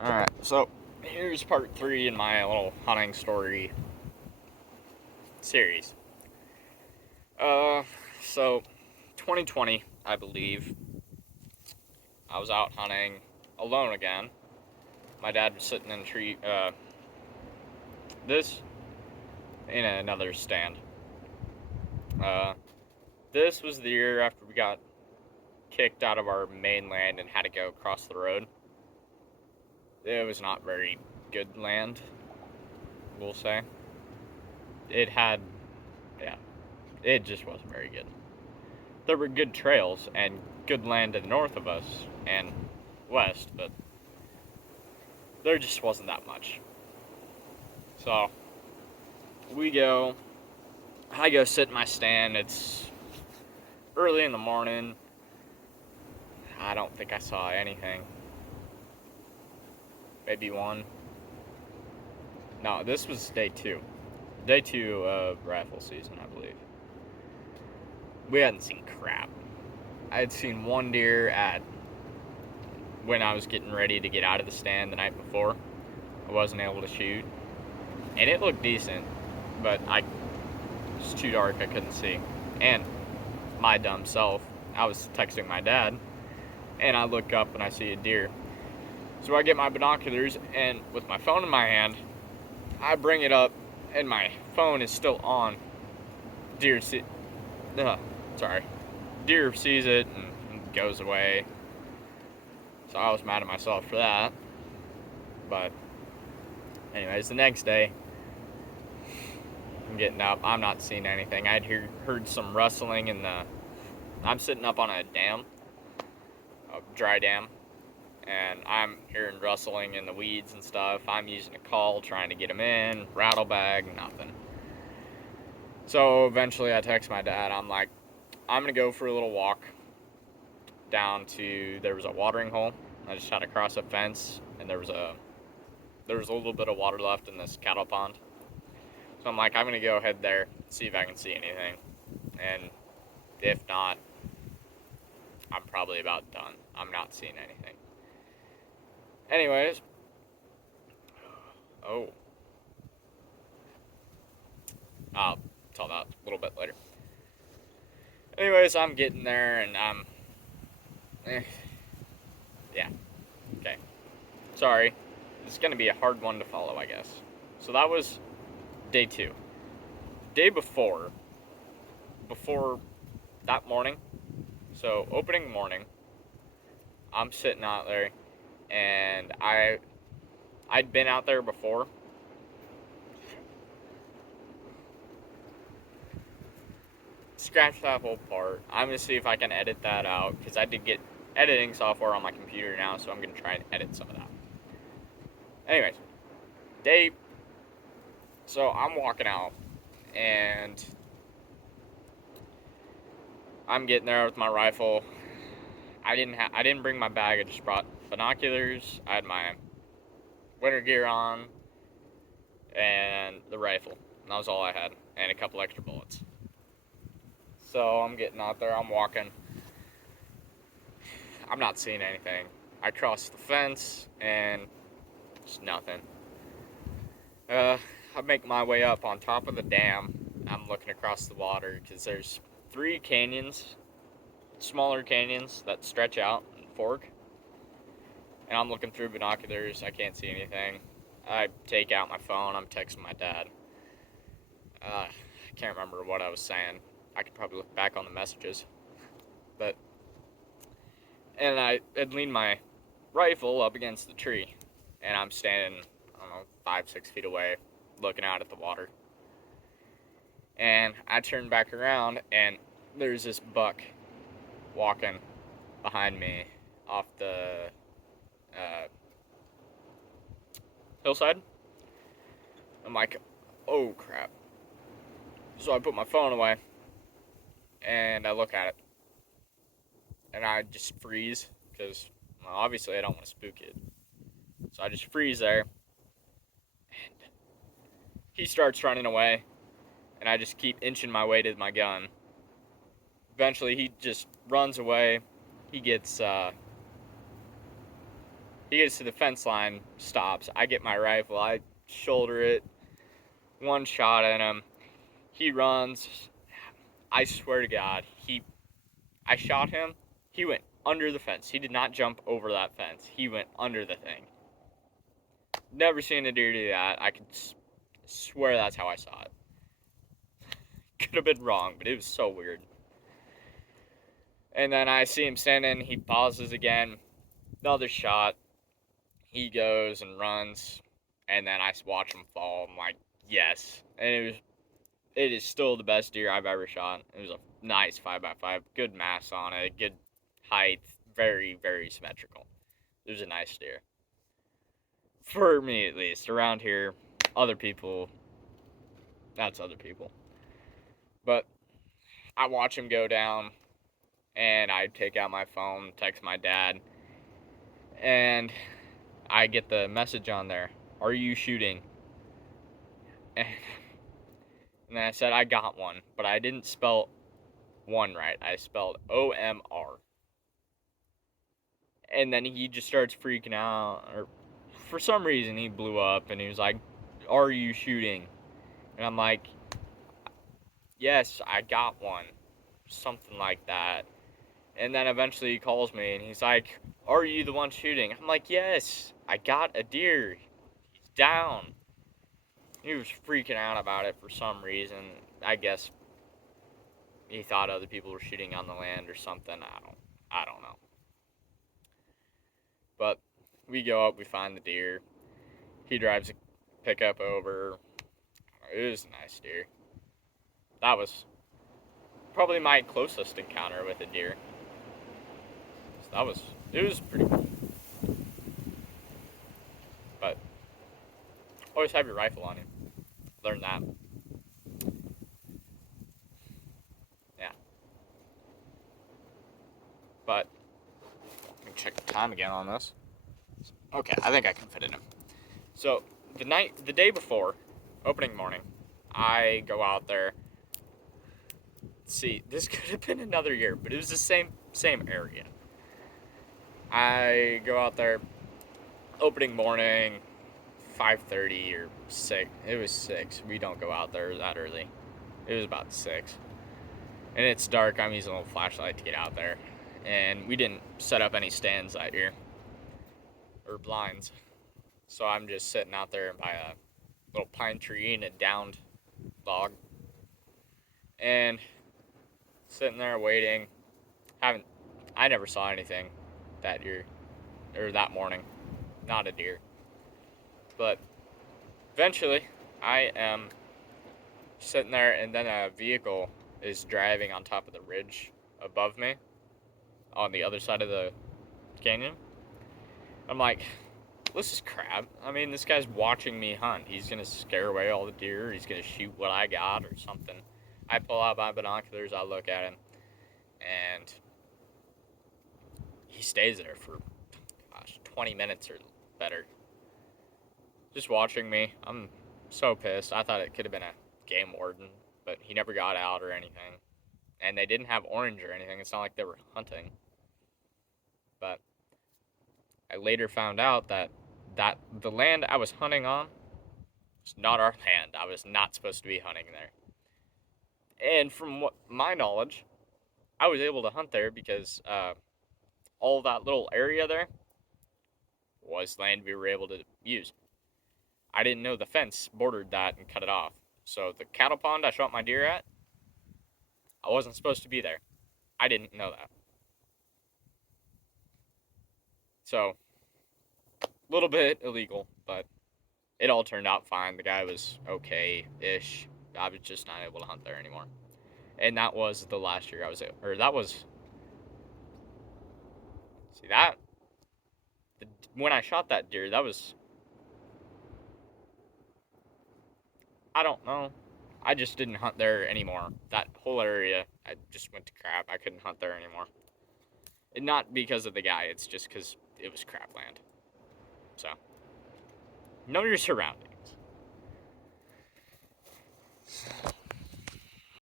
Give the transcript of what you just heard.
Alright, so here's part 3 in my little hunting story series. Uh, so 2020, I believe, I was out hunting alone again. My dad was sitting in a tree, this in another stand. Uh, this was the year after we got kicked out of our mainland and had to go across the road. It was not very good land, we'll say. It had, yeah, it just wasn't very good. There were good trails and good land to the north of us and west, but there just wasn't that much. So we go, I go sit in my stand. It's early in the morning. I don't think I saw anything. Maybe one. No, this was day 2. Day 2 of rifle season, I believe. We hadn't seen crap. I had seen one deer at when I was getting ready to get out of the stand the night before. I wasn't able to shoot, and it looked decent, but it was too dark. I couldn't see. And my dumb self, I was texting my dad, and I look up and I see a deer. So I get my binoculars, and with my phone in my hand, I bring it up, and my phone is still on. Deer see, sorry, deer sees it and goes away. So I was mad at myself for that. But anyways, the next day, I'm getting up. I'm not seeing anything. I'd heard some rustling in the. I'm sitting up on a dam, a dry dam, and I'm hearing rustling in the weeds and stuff. I'm using a call, trying to get them in, rattle bag, nothing. So eventually I text my dad. I'm like, I'm going to go for a little walk down to, there was a watering hole. I just had to cross a fence, and there was a little bit of water left in this cattle pond. So I'm like, I'm going to go head there, see if I can see anything. And if not, I'm probably about done. I'm not seeing anything. Anyways, oh, I'll tell that a little bit later. Anyways, I'm getting there, and yeah, okay. Sorry, it's gonna be a hard one to follow, I guess. So that was day 2. Day before that morning, so opening morning, I'm sitting out there, and I'd been out there before. Scratch that whole part. I'm gonna see if I can edit that out, because I did get editing software on my computer now, so I'm gonna try and edit some of that. Anyways, day. So I'm walking out, and I'm getting there with my rifle. I didn't bring my bag. I just brought binoculars. I had my winter gear on, and the rifle. And that was all I had, and a couple extra bullets. So I'm getting out there. I'm walking. I'm not seeing anything. I cross the fence, and just nothing. I make my way up on top of the dam. I'm looking across the water because there's 3 canyons, smaller canyons that stretch out and fork. And I'm looking through binoculars. I can't see anything. I take out my phone. I'm texting my dad. I can't remember what I was saying. I could probably look back on the messages. And I had leaned my rifle up against the tree. And I'm standing, I don't know, 5-6 feet away, looking out at the water. And I turned back around, and there's this buck walking behind me off the hillside. I'm like, oh crap. So I put my phone away, and I look at it, and I just freeze, because obviously I don't want to spook it. So I just freeze there, and he starts running away, and I just keep inching my way to my gun. Eventually he just runs away. He gets He gets to the fence line, stops. I get my rifle, I shoulder it, one shot at him. He runs. I swear to God, I shot him. He went under the fence. He did not jump over that fence. He went under the thing. Never seen a deer do that. I could swear that's how I saw it. Could have been wrong, but it was so weird. And then I see him standing. He pauses again. Another shot. He goes and runs. And then I watch him fall. I'm like, yes. And it is still the best deer I've ever shot. It was a nice 5x5. Good mass on it. Good height. Very, very symmetrical. It was a nice deer. For me, at least. Around here, other people, that's other people. But I watch him go down, and I take out my phone, text my dad, and I get the message on there. Are you shooting? And then I said I got one, but I didn't spell one right. I spelled OMR. And then he just starts freaking out, or for some reason he blew up, and he was like, "Are you shooting?" And I'm like, "Yes, I got one," something like that. And then eventually he calls me, and he's like, "Are you the one shooting?" I'm like, "Yes, I got a deer. He's down." He was freaking out about it for some reason. I guess he thought other people were shooting on the land or something. I don't know. But we go up, we find the deer. He drives a pickup over. It was a nice deer. That was probably my closest encounter with a deer. So it was pretty cool. But always have your rifle on you. Learn that. Yeah. But let me check the time again on this. Okay, I think I can fit it in. So the day before, opening morning, I go out there. See, this could have been another year, but it was the same area. I go out there, opening morning, 5:30 or 6. It was 6. We don't go out there that early. It was about 6. And it's dark. I'm using a little flashlight to get out there. And we didn't set up any stands that year. Or blinds. So I'm just sitting out there by a little pine tree and a downed log. And sitting there waiting. I never saw anything that year. Or that morning. Not a deer. But eventually, I am sitting there, and then a vehicle is driving on top of the ridge above me on the other side of the canyon. I'm like, this is crap. I mean, this guy's watching me hunt. He's going to scare away all the deer. He's going to shoot what I got or something. I pull out my binoculars. I look at him. And he stays there for, 20 minutes or better. Just watching me. I'm so pissed. I thought it could have been a game warden, but he never got out or anything. And they didn't have orange or anything. It's not like they were hunting. But I later found out that the land I was hunting on was not our land. I was not supposed to be hunting there. And from my knowledge, I was able to hunt there because all that little area there was land we were able to use. I didn't know the fence bordered that and cut it off. So the cattle pond I shot my deer at, I wasn't supposed to be there. I didn't know that. So, a little bit illegal, but it all turned out fine. The guy was okay-ish. I was just not able to hunt there anymore. And that was the last year I was, or that was, see that, when I shot that deer, that was, I don't know. I just didn't hunt there anymore. That whole area, I just went to crap. I couldn't hunt there anymore. And not because of the guy, it's just because it was crap land. So, know your surroundings.